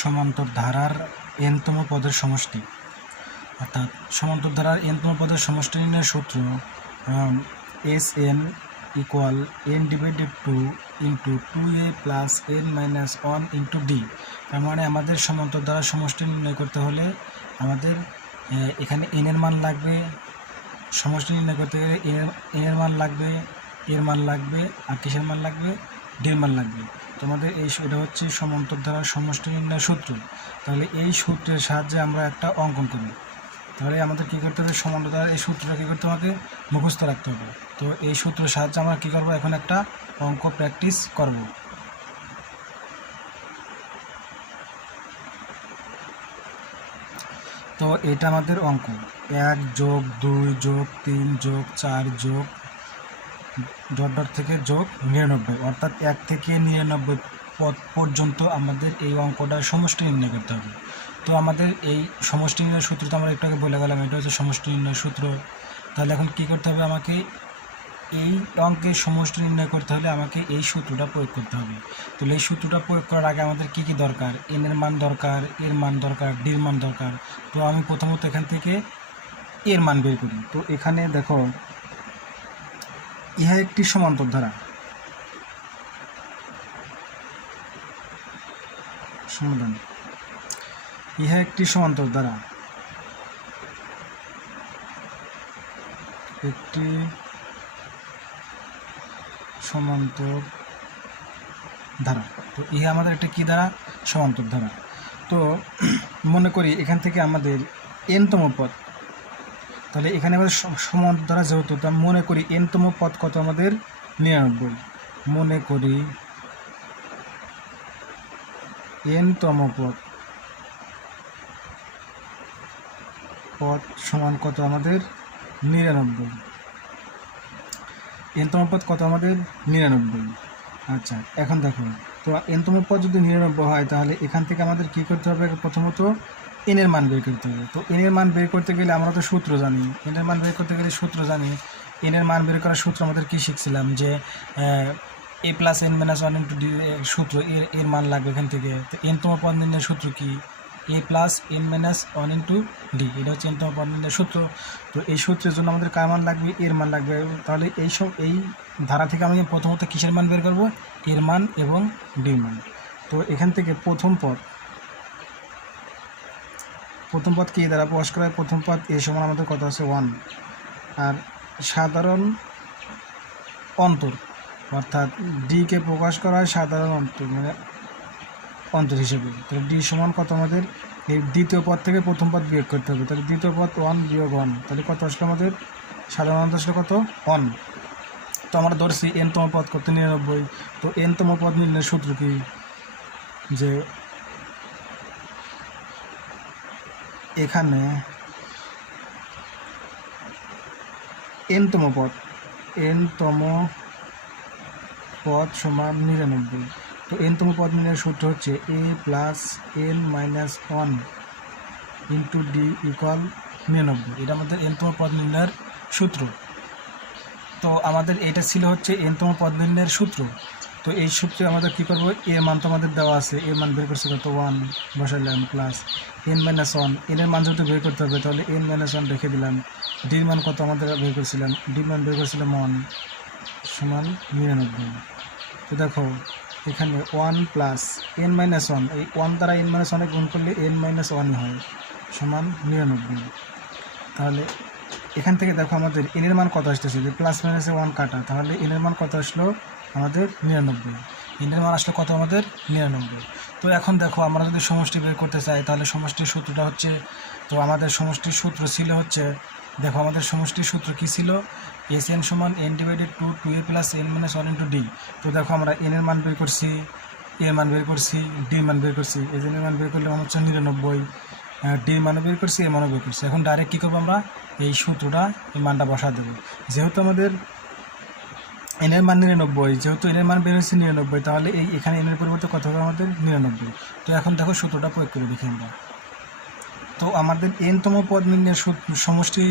সমান্তর ধারার এনতম পদের সমষ্টি, অর্থাৎ সমান্তর ধারার এনতম পদের সমষ্টি নির্ণয়ের সূত্র S N equal N divided 2 into 2a plus n minus 1 into D. তার মানে আমাদের সমান্তর ধারার সমষ্টি নির্ণয় করতে হলে আমাদের এখানে n এর মান লাগবে, সমষ্টি নির্ণয় করতে গেলে n এর মান লাগবে, এর মান লাগবে, আর কিসের মান লাগবে, ডির মান লাগবে। তোমাদের এটা হচ্ছে সমান্তর ধারার সমষ্টি নির্ণয়ের সূত্র। তাহলে এই সূত্রের সাহায্যে আমরা একটা অঙ্কন করি। তাহলে আমাদের কী করতে হবে, সমান্তর ধারার এই সূত্রটা কী করতে হবে, মুখস্থ রাখতে হবে। তো এই সূত্রের সাহায্যে আমরা কী করবো, এখন একটা অঙ্ক প্র্যাকটিস করব। তো এটা আমাদের অঙ্ক 1 যোগ 2 যোগ 3 যোগ 4 যোগ ডট থেকে যোগ 99, অর্থাৎ 1 থেকে 99 পদ পর্যন্ত আমাদের এই অঙ্কটার সমষ্টি নির্ণয় করতে হবে। তো আমাদের এই সমষ্টি নির্ণয়ের সূত্র তো আমরা একটু আগে বলে গেলাম, এটা হচ্ছে সমষ্টি নির্ণয়ের সূত্র। তাহলে এখন কী করতে হবে, আমাকে এই অঙ্কের সমষ্টি নির্ণয় করতে হলে আমাকে এই সূত্রটা প্রয়োগ করতে হবে। তাহলে এই সূত্রটা প্রয়োগ করার আগে আমাদের কী কী দরকার, এন এর মান দরকার, এর মান দরকার, ডির মান দরকার। তো আমি প্রথমত এখান থেকে এর মান বের করি। তো এখানে দেখো, ইহা একটি সমান্তর ধারা, সমাধান, ইহা একটি সমান্তর ধারা, একটি সমান্তর ধারা। তো ইহা আমাদের একটা কী ধারা, সমান্তর ধারা। তো মনে করি এখান থেকে আমাদের এনতম পদ, তাহলে এখানে আমাদের সমান্তর ধারা যেহেতু, তো মনে করি এনতম পদ কত আমাদের 99। মনে করি এনতম পদ সমান কত আমাদের 99। এনতম পদ কত আমাদের 99। আচ্ছা, এখন দেখো, তো এনতম পদ যদি 99 হয় তাহলে এখান থেকে আমাদের কী করতে হবে, প্রথমত এন এর মান বের করতে হবে। তো এন এর মান বের করতে গেলে আমরা তো সূত্র জানি, এন এর মান বের করতে গেলে সূত্র জানি। এন এর মান বের করার সূত্র আমাদের কী শিখছিলাম, যে a plus n minus 1 into d সূত্র, এর মান লাগবে এখান থেকে। তো এনতম পদ নির্ণয়ের সূত্র কি, a plus n minus 1 into d, এটা হচ্ছে এনতম পদ নির্ণয়ের সূত্র। তো এই সূত্রের জন্য আমাদের কার মান লাগবে, এর মান লাগবে। তাহলে এই ধারা থেকে আমি প্রথমত কিসের মান বের করব, এর মান এবং ডির মান। তো এখান থেকে প্রথম পদ কি দ্বারা প্রকাশ করা হয়, প্রথম পদ এ সমান আমাদের কত আছে 1, আর সাধারণ অন্তর, অর্থাৎ ডিকে প্রকাশ করা হয় সাধারণ অন্তর, মানে অন্তর হিসেবে। তাহলে ডি সমান কত আমাদের, এই দ্বিতীয় পদ থেকে প্রথম পদ বিয়োগ করতে হবে। তাহলে দ্বিতীয় পদ 1 বিয়োগ 1, তাহলে কত আসলো আমাদের, সাধারণ অন্তর আসলে কত 1। তো আমরা ধরছি এনতম পদ কত 99। তো এনতম পদ নির্ণয়ের সূত্র কি, যে এখানে এনতম পদ সমান 99। তো এনতম পদ নির্ণয়ের সূত্র হচ্ছে a plus n minus 1 into d equal 99। এটা আমাদের এনতম পদ নির্ণয়ের সূত্র। তো আমাদের এটা ছিল হচ্ছে এনতম পদ নির্ণয়ের সূত্র। তো এই সূত্রে আমাদের কী করবো, এর মান তো আমাদের দেওয়া আছে, এর মান বের করছে কত 1 বসাইলাম, প্লাস এন মাইনাস 1, এনের মান যেহেতু বের করতে হবে তাহলে এন মাইনাস 1 রেখে দিলাম। ডির মান কত আমাদের বের করছিলাম, ডির মান বের করছিলাম 1 সমান 99। তো দেখো এখানে 1 প্লাস এন মাইনাস 1, এই 1 দ্বারা এন মাইনাস 1 গুণ করলে এন মাইনাস 1 হয়, সমান 99। তাহলে এখান থেকে দেখো আমাদের এনের মান কত আসতেছে, যে প্লাস মাইনাসে 1 কাটা, তাহলে এনের মান কত আসলো আমাদের 99। এনের মান আসলো কত আমাদের 99। তো এখন দেখো আমরা যদি সমষ্টি বের করতে চাই তাহলে সমষ্টির সূত্রটা হচ্ছে, তো আমাদের সমষ্টির সূত্র ছিল হচ্ছে, দেখো আমাদের সমষ্টির সূত্র কী ছিল, এস এন সমান N divided 2a plus n minus 1 into D. তো দেখো আমরা এনের মান বের করছি, এর মান বের করছি, ডির মান বের করছি। এই এর মান বের করলে আমার হচ্ছে 99, ডির মানও বের করছি, এর মানও বের করছি। এখন ডাইরেক্ট কী করবো, আমরা এই সূত্রটা, এই মানটা বসা দেবো। যেহেতু আমাদের এনের মান 99, যেহেতু এনের মান বের হয়েছে 99, তাহলে এখানে এনের পরিবর্তে কত হবে আমাদের 99। তো এখন দেখো সূত্রটা প্রয়োগ করে দেখি আমরা। তো আমাদের এনতম পদ নির্ণয়ের সমষ্টি,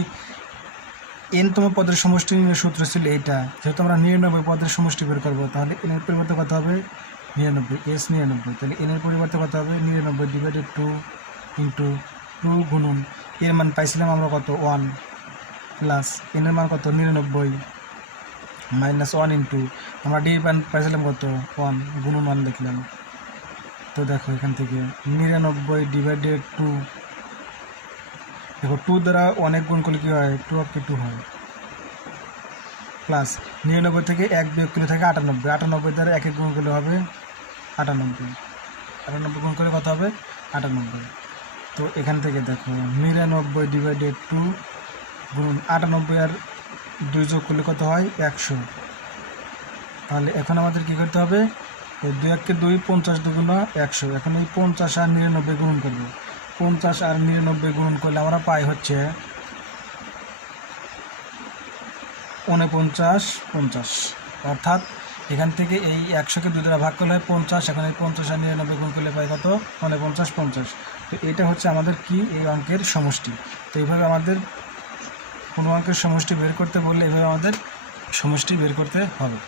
এনতম পদের সমষ্টি নির্ণয়ের সূত্র ছিল এইটা। যেহেতু আমরা 99 পদের সমষ্টি বের করবো, তাহলে এনের পরিবর্তে কত হবে নিরানব্বই, এস নিরানব্বই, তাহলে এনের পরিবর্তে কত হবে 99 ডিভাইডেড 2 ইন্টু 2 গুণন এর মান পাইছিলাম আমরা কত 1 প্লাস এনের মান কত 99 মাইনাস 1 ইন্টু আমরা ডি মান পাইছিলাম কত 1 গুণন 1 লিখলাম। তো দেখো এখান থেকে 99 ডিভাইডেড 2, দেখো 2 দ্বারা অনেক গুণ করলে কী হয় 2 অফ 2 হয়, প্লাস 99 থেকে 1 বিয়োগ করলে থাকে 98, 98 দ্বারা 1 গুণ করলে হবে 98, 98 গুণ করলে কত হবে 98। তো এখান থেকে দেখো 99 ডিভাইডেড 2 গুণ 98 আর 2 যোগ করলে কত হয় 100। তাহলে এখন আমাদের কী করতে হবে, এই 2 1 কে 2, 50 দুগুণ 100, এখন এই 50 আর 99 গুণন করবো, 50 আর 99 গুণন করলে আমরা পাই হচ্ছে 49 50, অর্থাৎ এখান থেকে এই 100কে 2 দ্বারা ভাগ করলে হয় 50, এখন এই 50 আর 99 গুণ করলে পাই কত 49 50। তো এটা হচ্ছে আমাদের কি এই অঙ্কের সমষ্টি। তো এইভাবে আমাদের কোনো অঙ্কের সমষ্টি বের করতে বললে এইভাবে আমাদের সমষ্টি বের করতে হবে।